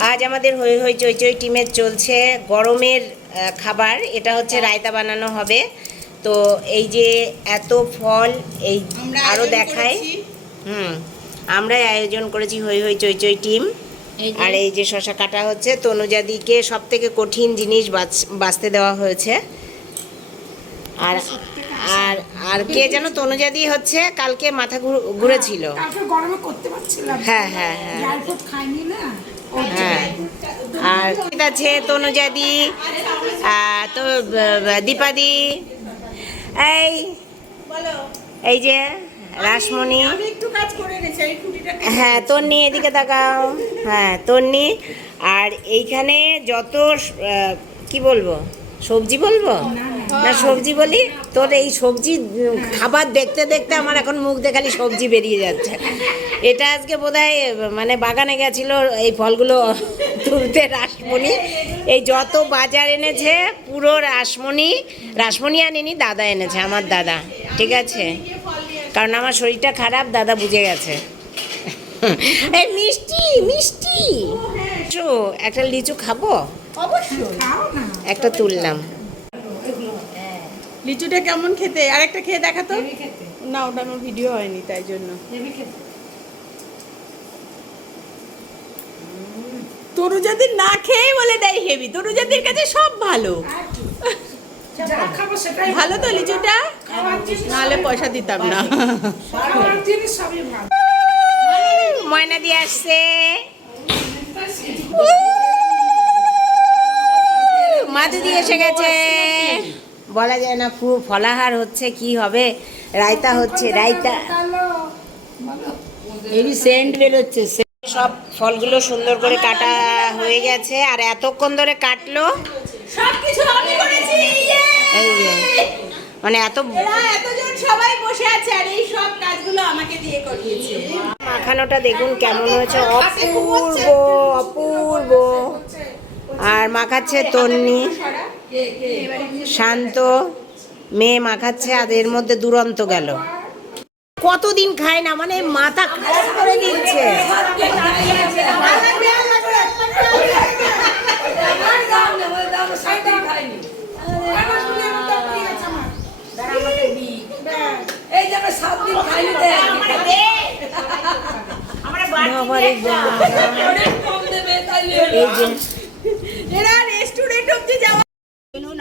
আজ আমাদের হই হই চই চই টিমের চলছে গরমের খাবার। এটা হচ্ছে রায়তা বানানো হবে। তো এই যে এত ফল এই আরও দেখায় হুম আমরাই আয়োজন করেছি হই হই চই চই টিম। আর এই যে শশা কাটা হচ্ছে তনুজাদিকে সব থেকে কঠিন জিনিস বাছতে দেওয়া হয়েছে। আর আর আর কে যেন তনুজাদি হচ্ছে কালকে মাথা ঘুর- ঘুরেছিল। না। হ্যাঁ হ্যাঁ হ্যাঁ। হ্যাঁ। আর আছে, তনুজাদি তো দীপাদি, এই এই যে রাসমণি। হ্যাঁ তন্নি এদিকে তাকাও। হ্যাঁ তন্নি। আর এইখানে যত কি বলব, সবজি বলব? না সবজি বলি তোর এই সবজি খাবার দেখতে দেখতে আমার এখন মুখ দেখালি সবজি বেরিয়ে যাচ্ছে। এটা আজকে বোধহয় মানে বাগানে গেছিল এই ফলগুলো তুলতে রাসমণি। এই যত বাজার এনেছে পুরো রাসমণি রাসমণি আনেনি দাদা এনেছে আমার দাদা ঠিক আছে? কারণ আমার শরীরটা খারাপ দাদা বুঝে গেছে। এই মিষ্টি মিষ্টি! একটা লিচু খাব? একটা তুললাম। লিচুটা কেমন খেতে? আর একটা খেয়ে দেখাতো না ওটা আমার ভিডিও হয়নি তাই জন্য। তরুজাদির না খেয়ে বলে দেয় হেভি। তরুজাদির কাছে সব ভালো। ভালো তো লিচুটা? নাহলে পয়সা দিতাম না। ময়না দিয়ে আসছে। মাদু দিয়ে এসে গেছে। বলা যায় না খুব ফলাহার হচ্ছে কি হবে? রায়তা হচ্ছে রায়তা। হেভি সেন্ট বেরোচ্ছে সব ফলগুলো সুন্দর করে কাটা হয়ে গেছে আর এতক্ষণ ধরে কাটলো। এই যে মানে এত এতজন সবাই বসে আছে আর এই সব কাজগুলো আমাকে দিয়ে করিয়েছে। মাখানোটা দেখুন কেমন হয়েছে অপূর্ব অপূর্ব। আর মাখাচ্ছে তন্নি। শান্ত মেয়ে মাখাচ্ছে আর এর মধ্যে দুরন্ত গেল। কতদিন খায় না? মানে মাথা খারাপ করে দিচ্ছে। এই যে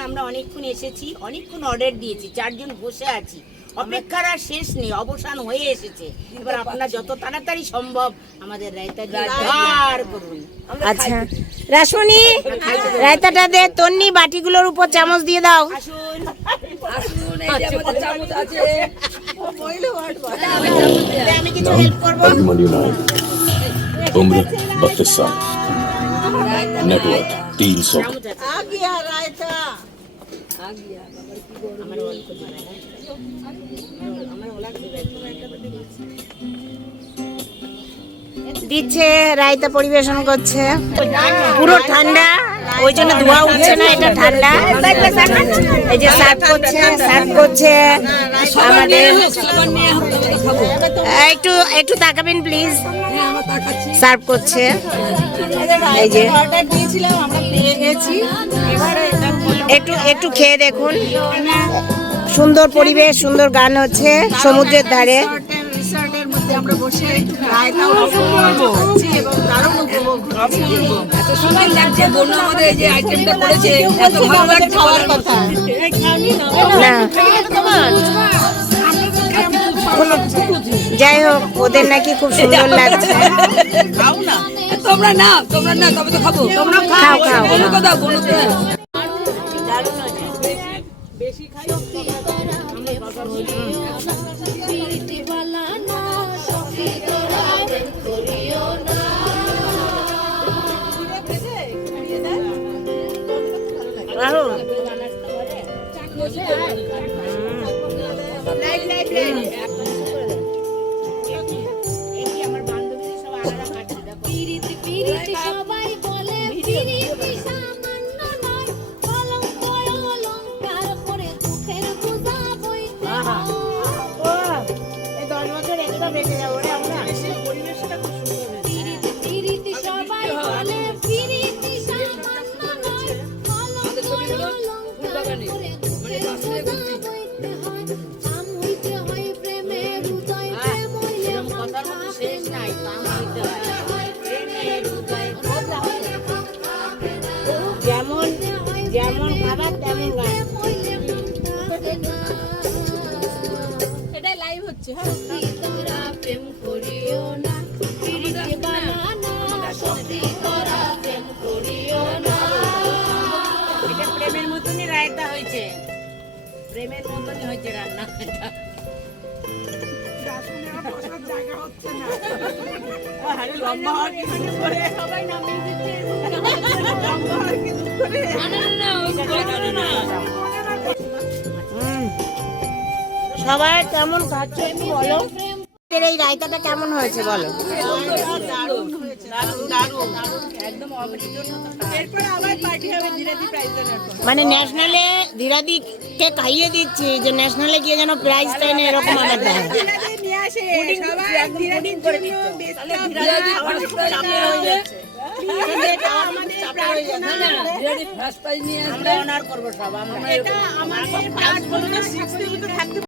আমরা অনেকক্ষণ এসেছি অনেকক্ষণ অর্ডার দিয়েছি চারজন বসে আছি। অপেক্ষার আর শেষ নেই অবসান হয়ে এসেছে। এবার আপনার যত তাড়াতাড়ি সম্ভব আমাদের রায়তা আচ্ছা। করুন। আচ্ছা। রাসুনি রায়তাটা দে তন্নি বাটিগুলোর উপর চামচ দিয়ে দাও। আসুন। আসুন এই যে আচ্ছা। চামচ আছে। আমি কিছু হেল্প করব। নেটওয়ার্ক 300 আ গিয়া রায়তা? দিচ্ছে রায়তা পরিবেশন করছে। পুরো ঠান্ডা ওই জন্য ধোয়া উঠছে না এটা ঠান্ডা। এই যে সার্ভ করছে সার্ভ করছে। আমাদের একটু একটু তাকাবেন প্লিজ সার্ভ করছে। এই যে দিয়েছিলাম আমরা পেয়ে গেছি। এবারে একটু একটু খেয়ে দেখুন। সুন্দর পরিবেশ সুন্দর গান হচ্ছে সমুদ্রের ধারে। রিসর্টের রিসর্টের আমরা বসে রায়তা উপভোগ করছি এবং দারুণ উপভোগ এত সুন্দর লাগছে বোন আমাদের যে আইটেমটা করেছে এত ভালো লাগছে খাওয়ার কথা যাই হোক ওদের নাকি খুব সুন্দর লাগছে। তোমরা না তোমরা না তবে তো খাব। তোমরা খাও। খাও দাও বোনকে আরও পিরিতি পিরিতি সবাই যেমন যেমন খাবার তেমন লাইভ হচ্ছে হ্যাঁ। প্রেম করিও না প্রেমের মতনই রায়তা হয়েছে। প্রেমের মতনই হয়েছে রান্না। সবাই কেমন খাচ্ছে একটু বলো? এই রায়তাটা কেমন হয়েছে বলো? মানে ন্যাশনালে ধীরাদিকে খাইয়ে দিচ্ছি যে ন্যাশনালে গিয়ে যেন প্রাইজ দেয় না এরকম আমার দেয় আসে। আমরা অনার করব সব আমরা এটা আমাদের